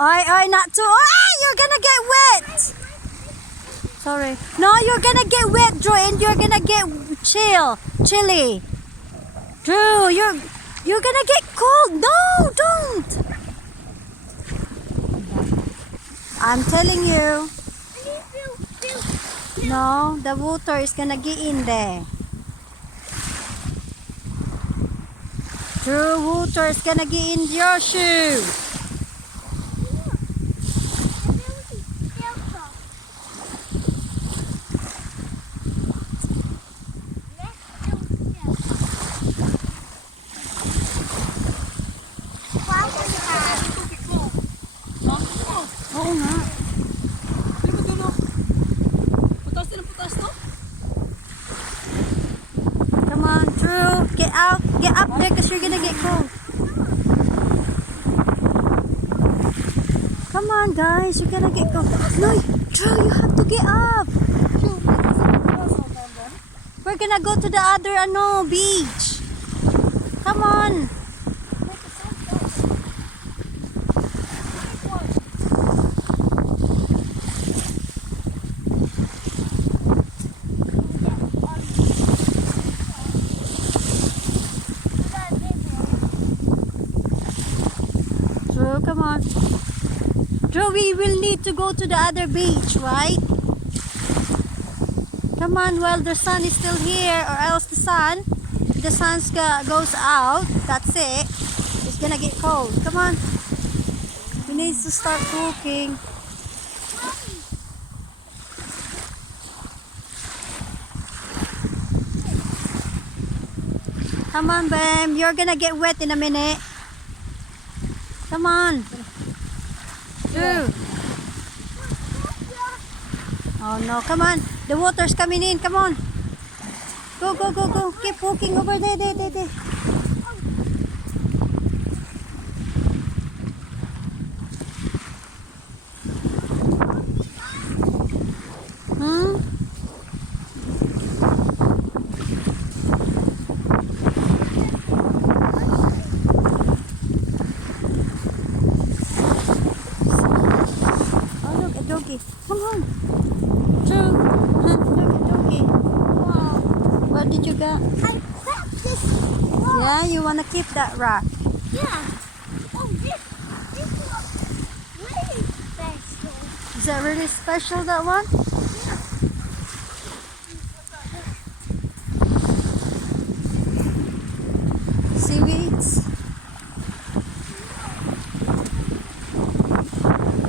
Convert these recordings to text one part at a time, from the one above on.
Oi, not too. Ah, you're gonna get wet. Sorry. No, you're gonna get wet, Drew, and you're gonna get chilly. Drew, you're gonna get cold. No, don't. I'm telling you. No, the water is gonna get in there. Drew, water is gonna get in your shoe. Oo nga. Come on, Drew. Get out. Get up there because you're gonna get cold. Come on, guys. You're gonna get cold. No, Drew, you have to get up. We're gonna go to the other beach. Come on. Drew, come on. Drew, we will need to go to the other beach, right? Come on, well, the sun is still here, or else the sun goes out. That's it. It's gonna get cold. Come on. We need to start cooking. Come on, Bam. You're gonna get wet in a minute. Come on. Drew. Oh no, come on. The water's coming in. Come on. Go, go, go, go. Keep walking over there. Hmm? Oh, look, a doggy. Come on. Drew. Look, a doggy. Wow. What did you get? I got this rock. Yeah, you want to keep that rock. Yeah. Oh, this looks really special. Is that really special, that one? Seaweeds.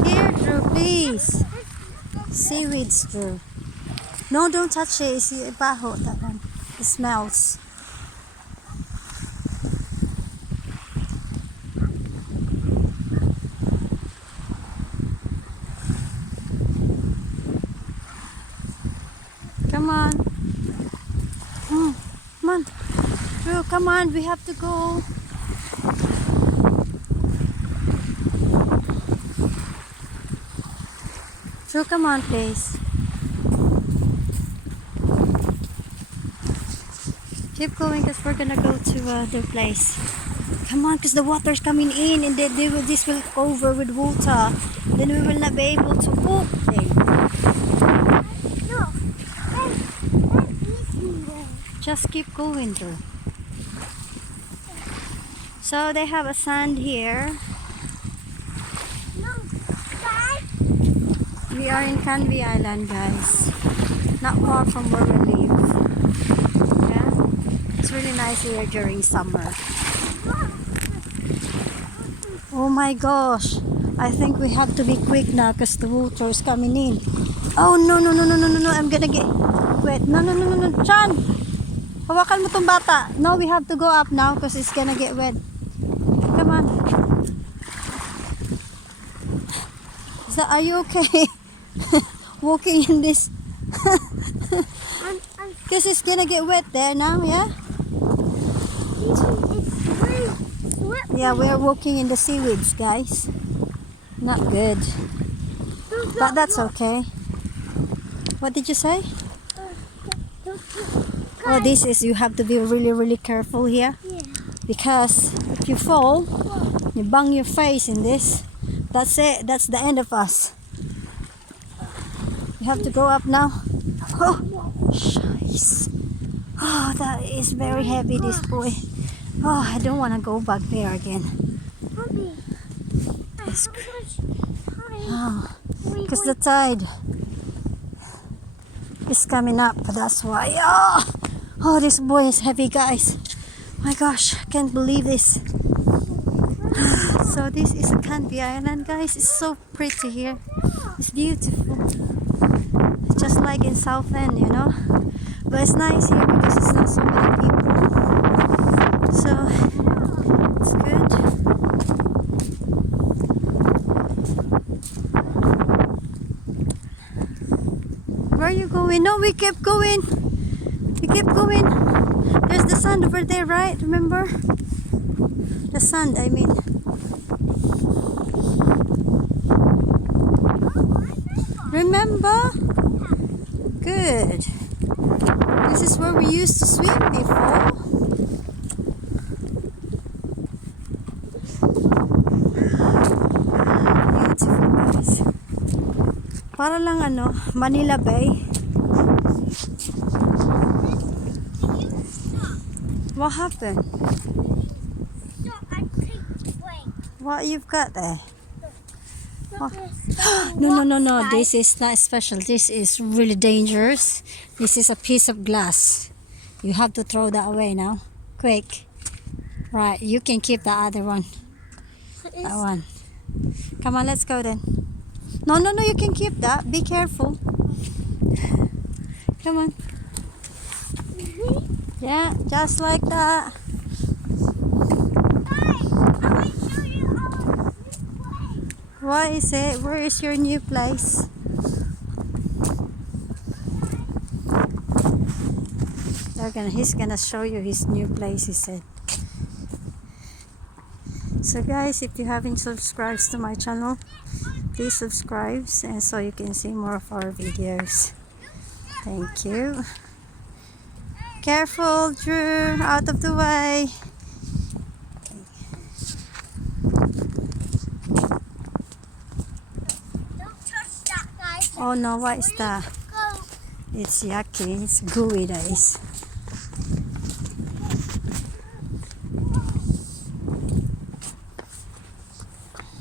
Here, Drew, please. Seaweeds, Drew. No, don't touch it. It's baho, that one. It smells. Come on. Come on. Drew, come on. We have to go. Drew, come on, please. Keep going because we're gonna go to the place. Come on, because the water's coming in and this will cover with water. Then we will not be able to walk there. No. Just keep going, Drew. So they have a sand here. No. Guys. We are in Canby Island, guys. Not far from where we live. Yeah? It's really nice here during summer. Oh my gosh. I think we have to be quick now because the water is coming in. Oh no. I'm gonna get wet. No. Chan! Hawakan mo tong bata. No, we have to go up now because it's gonna get wet. Come on. Are you okay? Walking in this. Because it's gonna get wet there now, yeah? It's really slippery. Yeah, we're walking in the seaweeds, guys. Not good. But that's okay. What did you say? Oh, this is, you have to be really careful here. Yeah. Because if you fall, you bang your face in this. That's it. That's the end of us. You have to go up now. Oh, shice. Oh, that is very heavy, this boy. Oh, I don't want to go back there again. Mommy. It's Oh my gosh. Oh, Wait, because the tide is coming up. That's why. Oh, this boy is heavy, guys. My gosh, I can't believe this. So this is a Canby Island, guys. It's so pretty here. It's beautiful. It's just like in Southend, you know. But it's nice here because it's not so many people. So it's good. Where are you going? No, we kept going. We kept going. There's the sand over there, right? Remember? The sand, I mean. Remember? Good. This is where we used to swim before. Beautiful, guys. Para lang ano, Manila Bay. What happened? What you've got there? What? No. This is not special. This is really dangerous. This is a piece of glass. You have to throw that away now. Quick. Right, you can keep the other one. That one. Come on, let's go then. No, you can keep that. Be careful. Come on. Yeah, just like that. What is it? Where is your new place? He's gonna show you his new place, he said. So guys, if you haven't subscribed to my channel, please subscribe and so you can see more of our videos. Thank you. Careful, Drew, out of the way. Oh no, what is that? It's yucky, it's gooey, that is.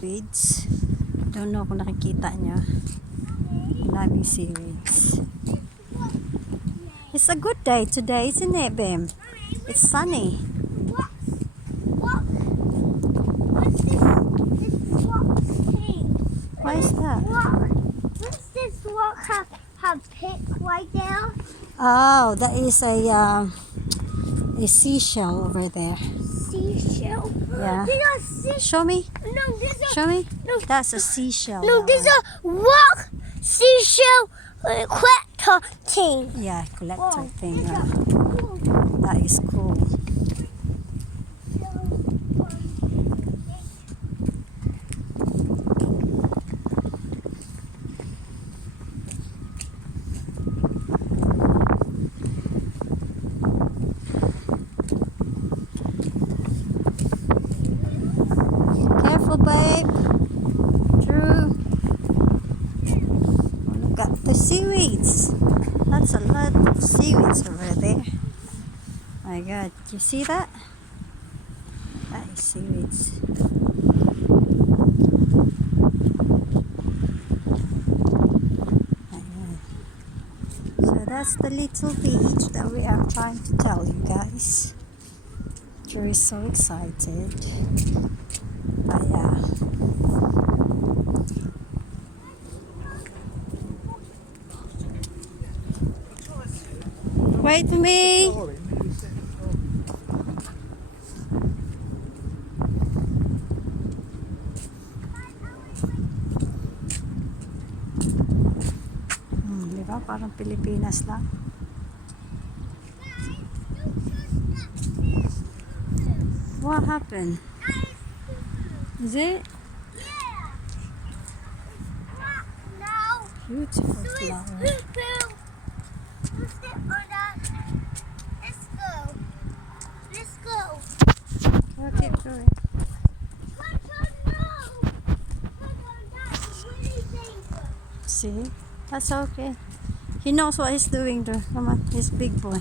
Weeds. Don't know kung nakikita nyo. Maraming seaweeds. It's a good day today, isn't it, Bim? It's sunny. What is that? What's this rock have pit right there? Oh, that is a seashell over there. Seashell? Yeah. There's a seashell. Show me. No, there's a... Show me. No. That's a seashell. No, that there's one. a rock seashell collector thing. Yeah, collector Whoa, thing. there's Yeah. a- That is cool. Careful, babe. Drew. Look at the seaweeds. That's a lot of seaweeds over there. My God, you see that? That is seaweeds. Ayan. So that's the little beach that we are trying to tell you guys. Drew is so excited. But yeah. Wait for me. Di ba? Parang Pilipinas lang. What happened? Is it? No. Beautiful flower. Let's go. Let's go. Okay, go. No. See? That's okay. He knows what he's doing there. Come on, he's big boy.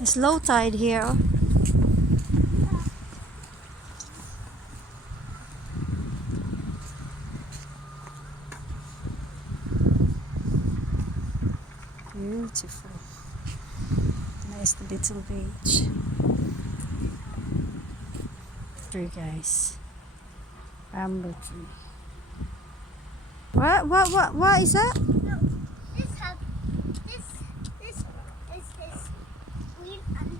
It's low tide here. Beautiful. Nice little beach. Tree, guys. Bamboo tree. What is that? No, this is this green and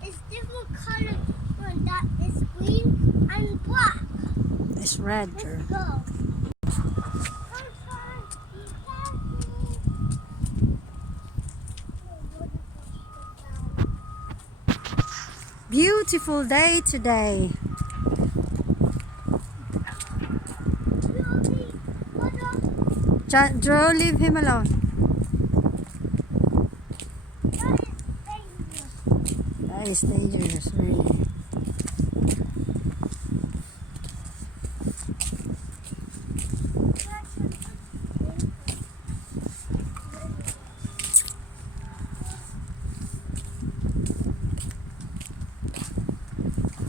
it's different color from that is green and black. It's red. Let's go. Beautiful day today. Joe, leave him alone. That is dangerous, really.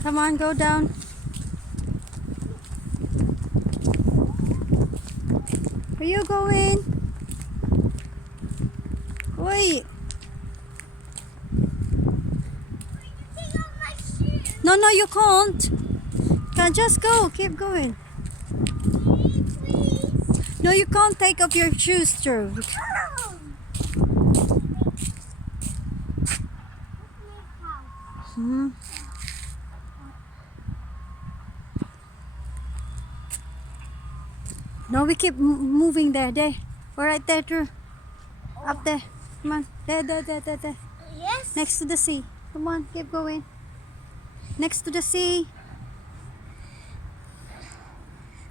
Come on, go down. Where you going? Wait. No, you can't. Can just go. Keep going. No, you can't take off your shoes, Drew. Hmm. No, we keep moving there. We're right there, Drew. Up there. Come on. There. Yes. Next to the sea. Come on, keep going. Next to the sea.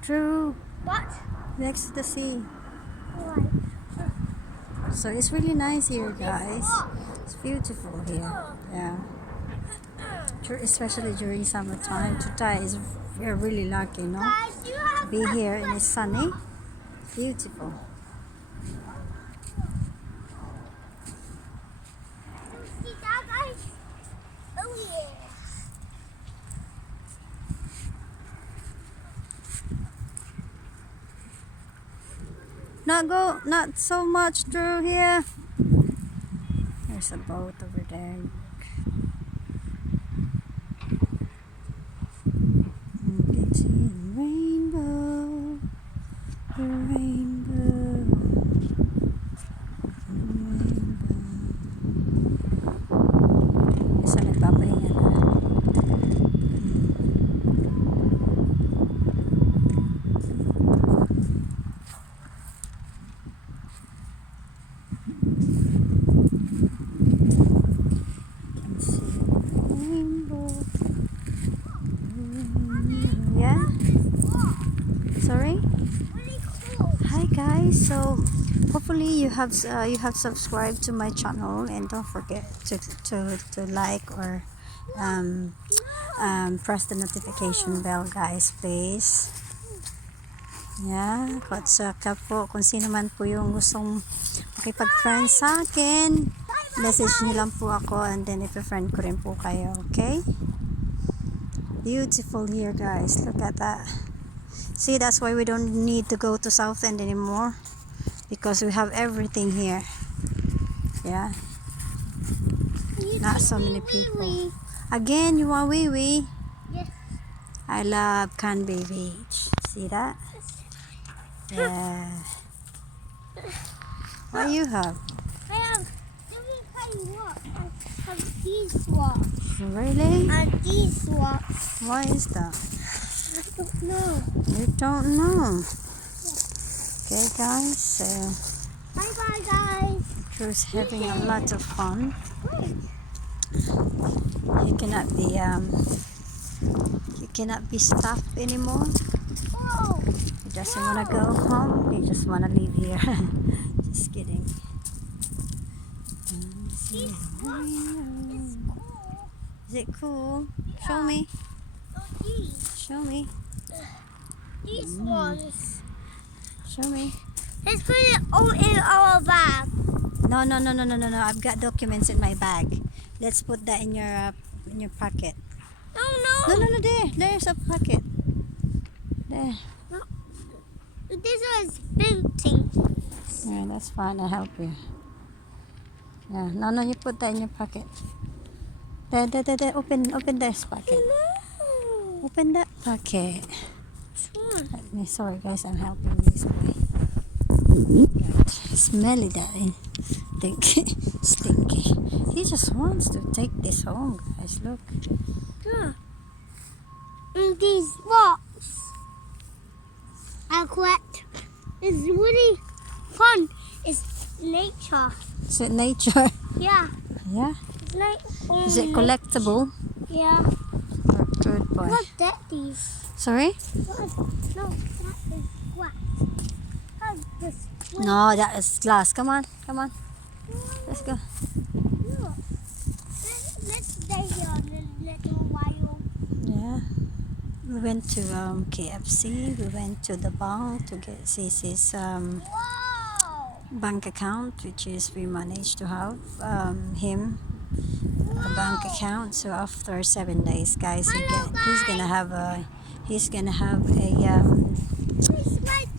Drew. What? Next to the sea. What? So it's really nice here, guys. It's beautiful here. Yeah. Especially during summertime. Today is we're really lucky, no? Guys, you have Be here and it's sunny. Beautiful. see that, guys? Oh yeah. Not so much through here. There's a boat over there. You can see the rainbow, the rainbow, the rainbow. Isa nagpapahinga na. Yeah? Sorry? Really cool. Hi guys. So hopefully you have subscribed to my channel, and don't forget to like or press the notification bell, guys, please. Yeah, at saka po kung sino man po yung gustong makipag-friend sa akin, message niyo lang po ako, and then if-friend ko rin po kayo, okay? Beautiful here, guys. Look at that. See, that's why we don't need to go to South End anymore, because we have everything here. Yeah, not so many people. Again, you want wee wee? Yes. I love Canby Beach. See that? Yeah. What you have? I have different rocks. I have these rocks. Really? And these rocks. What is that? I don't know. You don't know. Okay, guys. So Bye bye, guys. Drew's having a lot of fun. Wait. He cannot be stopped anymore. Oh. He doesn't want to go home. He just want to live here. Just kidding. These rocks is cool. Is it cool? Show me. So these. Show me. These ones. Show me. Let's put it all in our bag. No. I've got documents in my bag. Let's put that in your pocket. No. No. There's a pocket. There. This one's painting. Yeah, that's fine. I'll help you. Yeah. No. You put that in your pocket. There. Open this pocket. No. Open that pocket. Sorry guys, I'm helping this boy. God, smelly that stinky. He just wants to take this home, guys. Look. Yeah. And these rocks are collect. It's really fun. It's nature. Is it nature? Yeah. Yeah. It's like Is it collectible? Yeah. Good boy. What that is? Sorry? No, that is glass. How's this? No, that is glass. Come on. Let's go. Look. Let's stay here a little while. Yeah. We went to KFC. We went to the bank to get Cece's Whoa! bank account, which is we managed to have him a bank account. So after 7 days, guys, he's gonna have a Please subscribe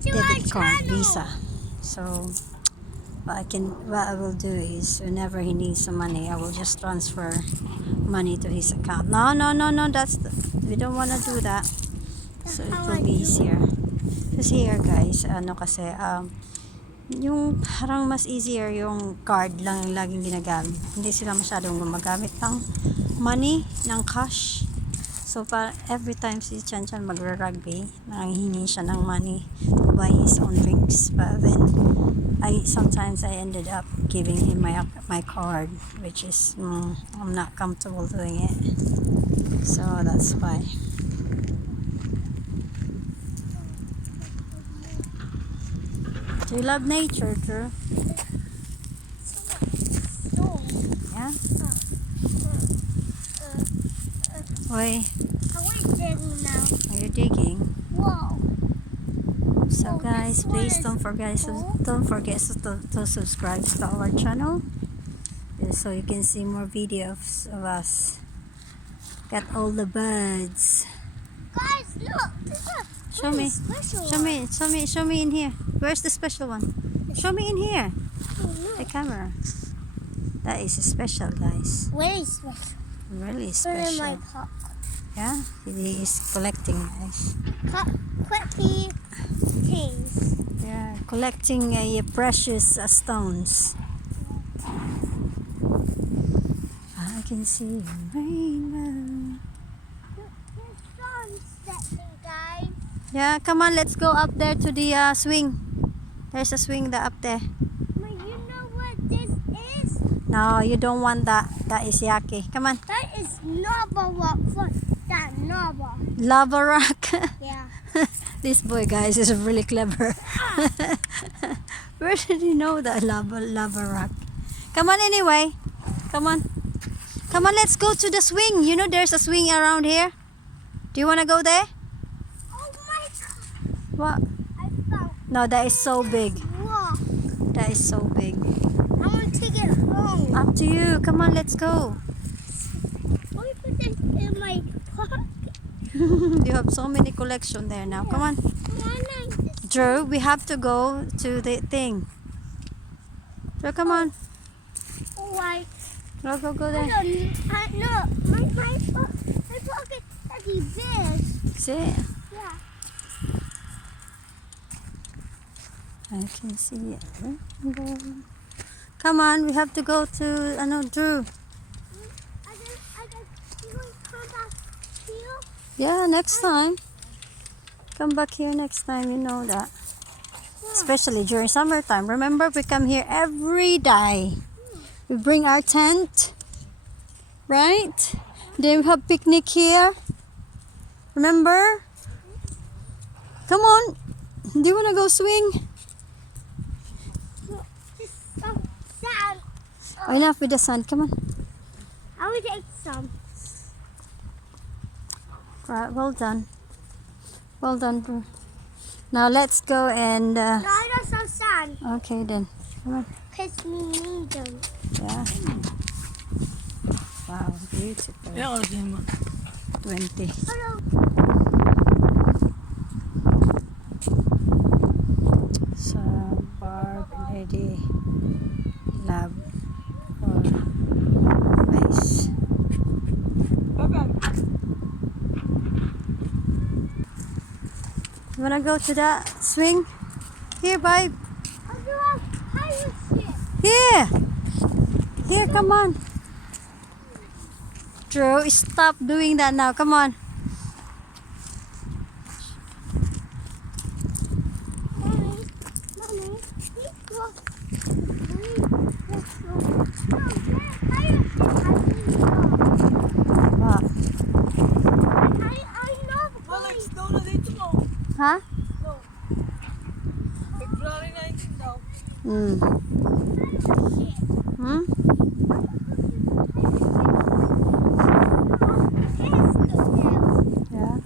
to our debit card channel. Visa. So what I will do is whenever he needs some money, I will just transfer money to his account. No. We don't want to do that. So it will be easier. Because here guys, yung parang mas easier yung card lang yung laging ginagamit. Hindi sila masyadong gumagamit ng money, ng cash. So every time si Chan magra-rugby, nanghihingi siya ng money to buy his own drinks. But then sometimes I ended up giving him my card, which is I'm not comfortable doing it. So that's why. Do you love nature, Drew? Yeah? Oi, How are we digging now? are you digging? Whoa. So Oh, guys, this one please is don't forget to subscribe to our channel, so you can see more videos of us. Got all the birds. Guys, look. This one. Show me. Special Show me in here. Where's the special one? Show me in here. The camera. That is special, guys. Very special. Really Put it in my special. cup. Yeah, he is collecting, guys. Quickly things. Yeah, collecting precious stones. I can see a rainbow. The sun's setting, guys. Yeah, come on, let's go up there to the swing. There's a swing up there. But you know what this is? No, you don't want that. That is yucky. Come on. That is lava rock for that lava. Lava rock. Yeah. This boy, guys, is really clever. Where did he know that lava rock? Come on anyway. Come on. Come on, let's go to the swing. You know there's a swing around here. Do you want to go there? Oh my god. What? I found No, that is so big. rock. That is so big. I want to take it home. Up to you. Come on, let's go. Let me put this in my pocket. You have so many collection there now. Come on. Drew, we have to go to the thing. Drew, come on. Why? Go there. No, my pocket is big. See? Yeah. I can see it. Come on, we have to go to Drew. You want to come back here? Yeah, next time. Come back here next time, you know that. Especially during summertime. Remember, we come here every day. We bring our tent, right? Then we have picnic here. Remember? Come on. Do you want to go swing? Sand. Oh, enough with the sand. Come on. I will take some. Right, well done. Well done, bro. Now let's go and... No, that's so sad. Okay then. Come on. Because we need them. Yeah. Wow, beautiful. Yeah, all of them. 20. Hello. So, Barb and Eddie lab for base. You wanna go to that swing? Here, babe. I do have pirate ship. Here. Here, come on. Drew, stop doing that now. Come on. Mommy, let's go. Let's go. No, pirate ship. What? I love Alex, daw na dito mo. Huh? February 19 daw. Hmm. Hmm? Yeah.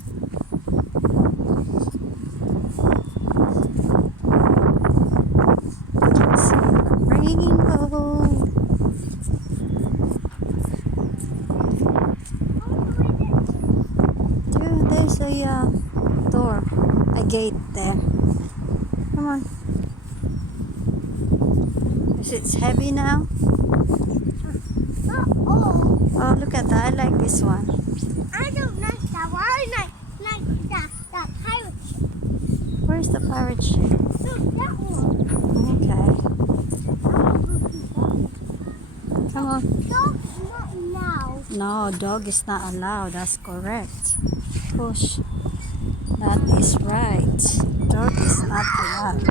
See the rainbow. Yeah, there's a door, a gate there. Come on. Is it heavy now? Oh, look at that. I like this one. I don't like that one. I like that pirate ship. Where's the pirate ship? Look, that one. Okay. Come on. Dog's not now. No, dog is not allowed. That's correct. Push. That is right. Dog is not allowed.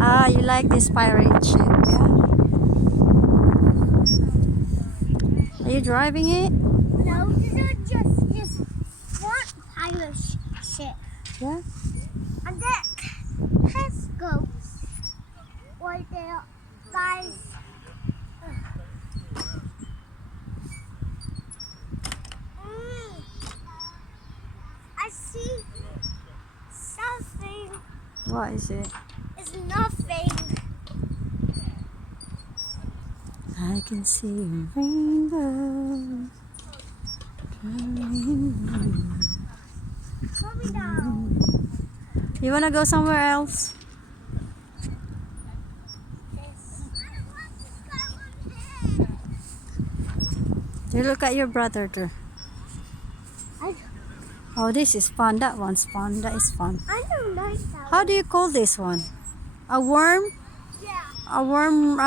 Ah, you like this pirate ship, yeah? Are you driving it? No, this is just one pirate ship. Yeah. And that telescopes right there, guys. I see something. What is it? It's nothing. I can see a rainbow. Rainbow. Slow me down. You wanna go somewhere else? You look at your brother too. I Oh, this is fun. That one's fun. That is fun. don't like that. How do you call this one? A worm? Yeah. A worm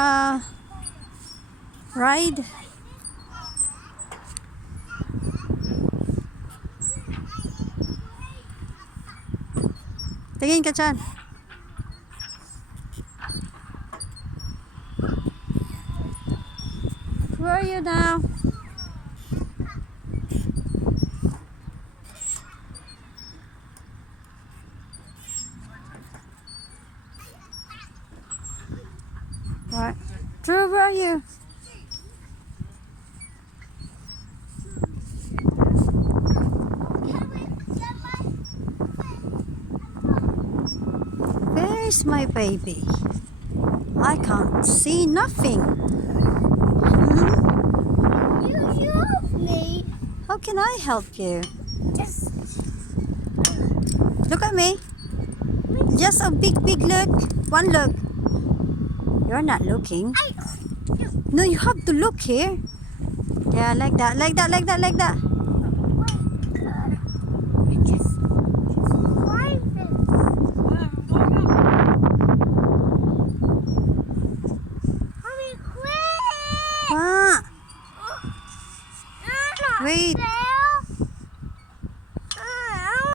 ride? Tingin ka dyan. Where are you now? Right. Drew, where are you? Where's my baby? I can't see nothing. You help me. How can I help you? Just Look at me. Just a big look. One look. You're not looking. No, you have to look here. Yeah, like that, like that, like that, like that. just climb this. Hurry, quick! Ah, You're not wait. there.